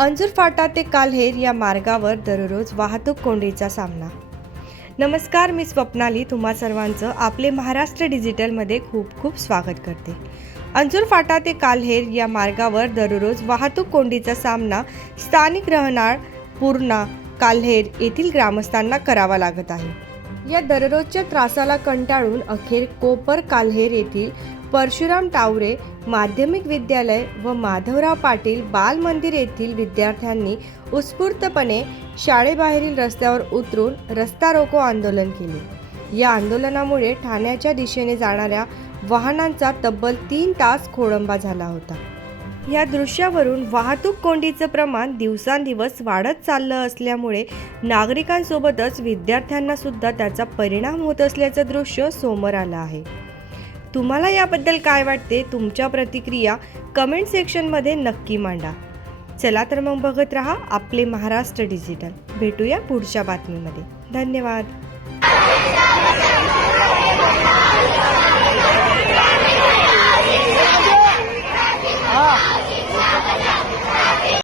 अंजूर फाटा ते काल्हेर या मार्गावर दररोज वाहतूक कोंडीचा सामना. नमस्कार मी स्वप्नाली. तुम्हा सर्वांचं आपले महाराष्ट्र डिजिटलमध्ये खूप खूप स्वागत करते. अंजूर फाटा ते काल्हेर या मार्गावर दररोज वाहतूक कोंडीचा सामना स्थानिक रहणार पूर्णा काल्हेर येथील ग्रामस्थांना करावा लागत आहे. या दररोजच्या त्रासाला कंटाळून अखेर कोपर काल्हेर येथील परशुराम टावरे माध्यमिक विद्यालय व माधवराव पाटील बाल मंदिर येथील विद्यार्थ्यांनी उत्स्फूर्तपणे शाळेबाहेरील रस्त्यावर उतरून रस्ता रोको आंदोलन केले. या आंदोलनामुळे ठाण्याच्या दिशेने जाणाऱ्या वाहनांचा तब्बल तीन तास खोळंबा झाला होता. या दृश्यावरून वाहतूक कोंडीचं प्रमाण दिवसांदिवस वाढत चाललं असल्यामुळे नागरिकांसोबतच विद्यार्थ्यांना सुद्धा त्याचा परिणाम होत असल्याचं दृश्य समोर आलं आहे. तुम्हाला याबद्दल काय वाटते? तुमच्या प्रतिक्रिया कमेंट सेक्शनमध्ये नक्की मांडा. चला तर मग बघत राहा आपले महाराष्ट्र डिजिटल. भेटूया पुढच्या बातमीमध्ये. धन्यवाद.